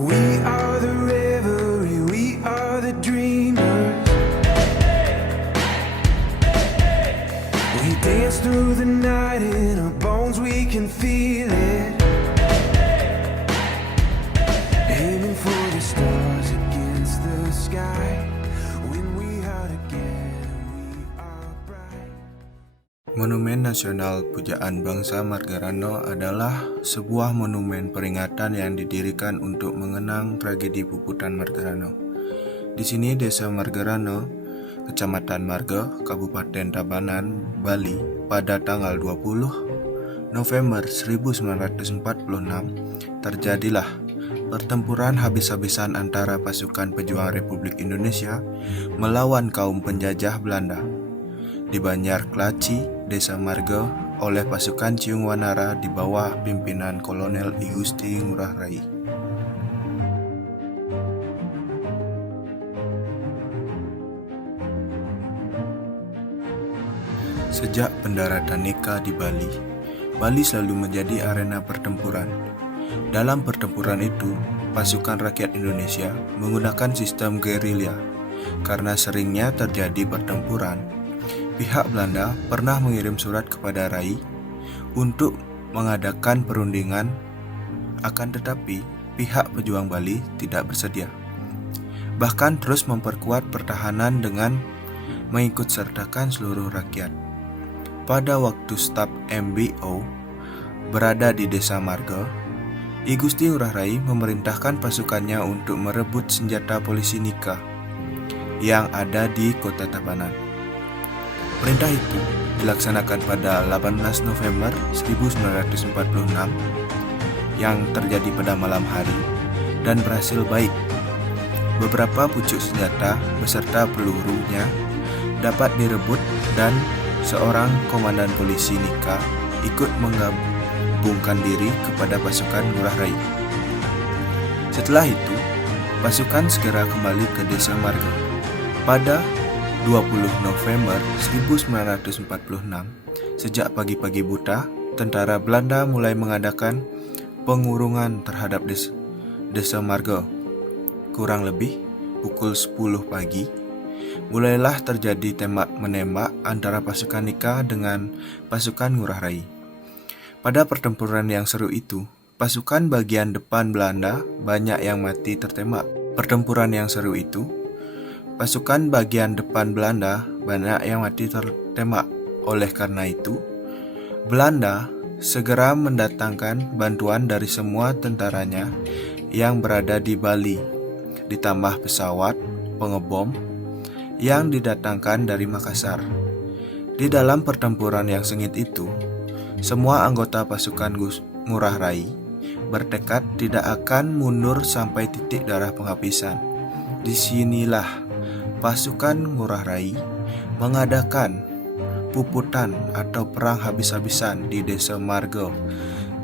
We are the revelry, we are the dreamers. We dance through the night in our bones, we can feel it. Aiming for the stars against the sky. When we are together, we are bright. Monumen Nasional Pujaan Bangsa Margarano adalah sebuah monumen peringatan yang didirikan untuk mengenang tragedi puputan Margarano. Di sini Desa Margarano, Kecamatan Marga, Kabupaten Tabanan, Bali, pada tanggal 20 November 1946 terjadilah pertempuran habis-habisan antara pasukan pejuang Republik Indonesia melawan kaum penjajah Belanda di Banjar Klaci, Desa Marga, oleh pasukan Ciung Wanara di bawah pimpinan Kolonel I Gusti Ngurah Rai. Sejak pendaratan Nika di Bali, Bali selalu menjadi arena pertempuran. Dalam pertempuran itu, pasukan rakyat Indonesia menggunakan sistem gerilya. Karena seringnya terjadi pertempuran, pihak Belanda pernah mengirim surat kepada Rai untuk mengadakan perundingan, akan tetapi pihak pejuang Bali tidak bersedia. Bahkan terus memperkuat pertahanan dengan mengikutsertakan seluruh rakyat. Pada waktu staf MBO berada di Desa Marga, I Gusti Ngurah Rai memerintahkan pasukannya untuk merebut senjata polisi Nika yang ada di kota Tabanan. Perintah itu dilaksanakan pada 18 November 1946 yang terjadi pada malam hari dan berhasil baik. Beberapa pucuk senjata beserta pelurunya dapat direbut dan seorang komandan polisi Nika ikut menggabungkan diri kepada pasukan Ngurah Rai. Setelah itu, pasukan segera kembali ke Desa Marga. Pada 20 November 1946, sejak pagi-pagi buta, tentara Belanda mulai mengadakan pengurungan terhadap Desa Marga. Kurang lebih pukul 10 pagi, mulailah terjadi tembak-menembak antara pasukan Nika dengan pasukan Ngurah Rai. Pada pertempuran yang seru itu, pasukan bagian depan Belanda banyak yang mati tertembak. Pertempuran yang seru itu, pasukan bagian depan Belanda banyak yang mati tertembak. Oleh karena itu, Belanda segera mendatangkan bantuan dari semua tentaranya yang berada di Bali, ditambah pesawat pengebom yang didatangkan dari Makassar. Di dalam pertempuran yang sengit itu, semua anggota pasukan Ngurah Rai bertekad tidak akan mundur sampai titik darah penghabisan. Disinilah pasukan Ngurah Rai mengadakan puputan atau perang habis-habisan di Desa Marga,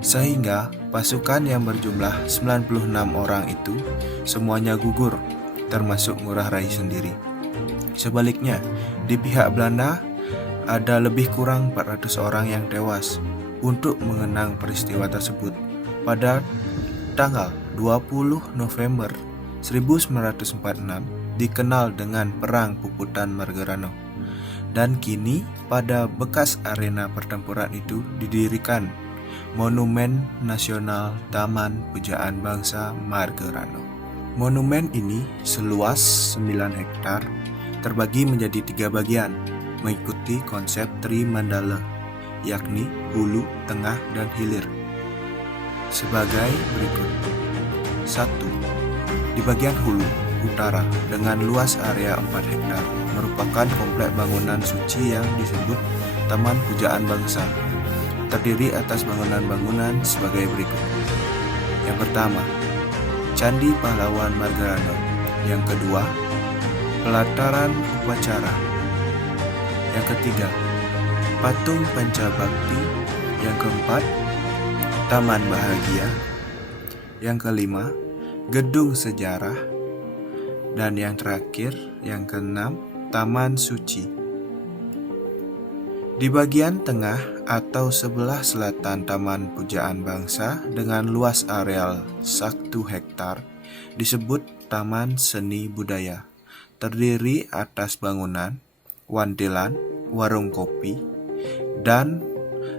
sehingga pasukan yang berjumlah 96 orang itu semuanya gugur, termasuk Ngurah Rai sendiri. Sebaliknya, di pihak Belanda ada lebih kurang 400 orang yang tewas. Untuk mengenang peristiwa tersebut, pada tanggal 20 November 1946 dikenal dengan Perang Puputan Margarano. Dan kini pada bekas arena pertempuran itu didirikan Monumen Nasional Taman Pujaan Bangsa Margarano. Monumen ini seluas 9 hektar terbagi menjadi 3 bagian mengikuti konsep Trimandala, yakni hulu, tengah, dan hilir. Sebagai berikut. 1. Di bagian hulu utara dengan luas area 4 hektar merupakan komplek bangunan suci yang disebut Taman Pujaan Bangsa. Terdiri atas bangunan-bangunan sebagai berikut. Yang pertama, Candi Pahlawan Margarano. Yang kedua, pelataran upacara. Yang ketiga, patung Pancabakti. Yang keempat, Taman Bahagia. Yang kelima, Gedung Sejarah. Dan yang terakhir, yang keenam, Taman Suci. Di bagian tengah atau sebelah selatan Taman Pujaan Bangsa dengan luas areal 1 hektar disebut Taman Seni Budaya. Terdiri atas bangunan, wantilan, warung kopi, dan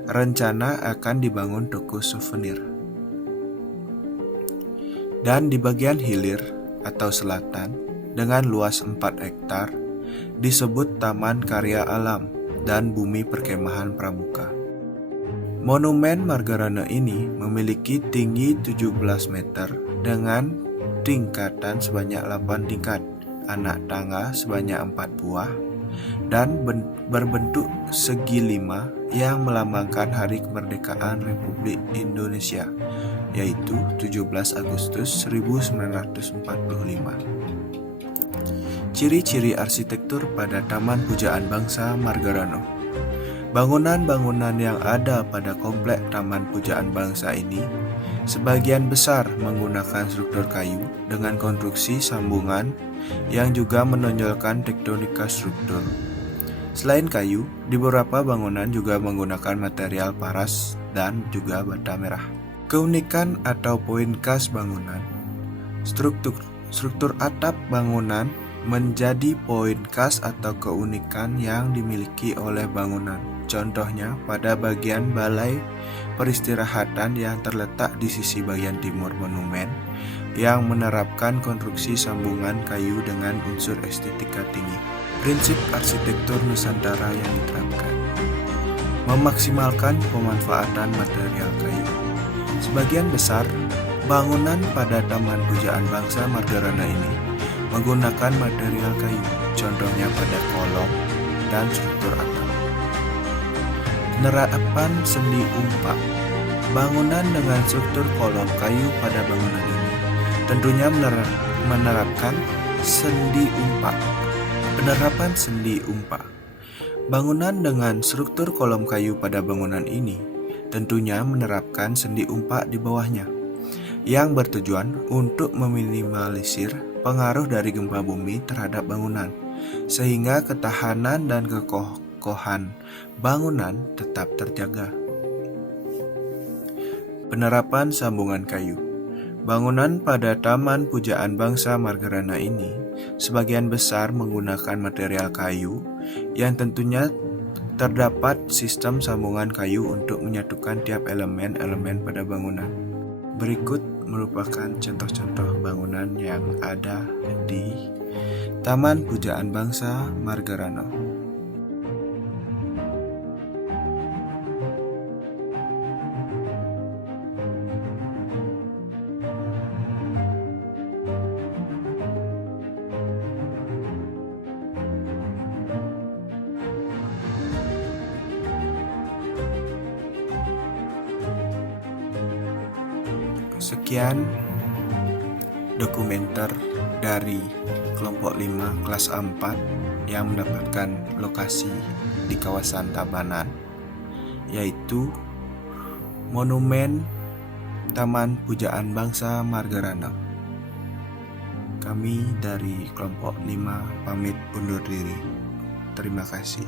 rencana akan dibangun toko souvenir. Dan di bagian hilir atau selatan dengan luas 4 hektar disebut Taman Karya Alam dan Bumi Perkemahan Pramuka. Monumen Margarana ini memiliki tinggi 17 meter dengan tingkatan sebanyak 8 tingkat, anak tangga sebanyak 4 buah, dan berbentuk segi 5 yang melambangkan Hari Kemerdekaan Republik Indonesia, yaitu 17 Agustus 1945. Ciri-ciri arsitektur pada Taman Pujaan Bangsa Margarano. Bangunan-bangunan yang ada pada komplek Taman Pujaan Bangsa ini sebagian besar menggunakan struktur kayu dengan konstruksi sambungan yang juga menonjolkan tektonika struktur. Selain kayu, di beberapa bangunan juga menggunakan material paras dan juga bata merah. Keunikan atau poin khas bangunan. Struktur atap bangunan menjadi poin khas atau keunikan yang dimiliki oleh bangunan. Contohnya pada bagian balai peristirahatan yang terletak di sisi bagian timur monumen yang menerapkan konstruksi sambungan kayu dengan unsur estetika tinggi. Prinsip arsitektur Nusantara yang diterapkan. Memaksimalkan pemanfaatan material kayu. Sebagian besar bangunan pada Taman Pujaan Bangsa Margarana ini menggunakan material kayu, contohnya pada kolom dan struktur atap. Penerapan sendi umpak. Bangunan dengan struktur kolom kayu pada bangunan ini tentunya menerapkan sendi umpak. Penerapan sendi umpak. Bangunan dengan struktur kolom kayu pada bangunan ini tentunya menerapkan sendi umpak di bawahnya, yang bertujuan untuk meminimalisir pengaruh dari gempa bumi terhadap bangunan, sehingga ketahanan dan kekokohan bangunan tetap terjaga. Penerapan sambungan kayu. Bangunan pada Taman Pujaan Bangsa Margarana ini sebagian besar menggunakan material kayu yang tentunya terdapat sistem sambungan kayu untuk menyatukan tiap elemen-elemen pada bangunan. Berikut merupakan contoh-contoh bangunan yang ada di Taman Pujaan Bangsa Margarano. Sekian dokumenter dari kelompok 5 kelas 4 yang mendapatkan lokasi di kawasan Tabanan, yaitu Monumen Taman Pujaan Bangsa Margarano. Kami dari kelompok 5 pamit undur diri. Terima kasih.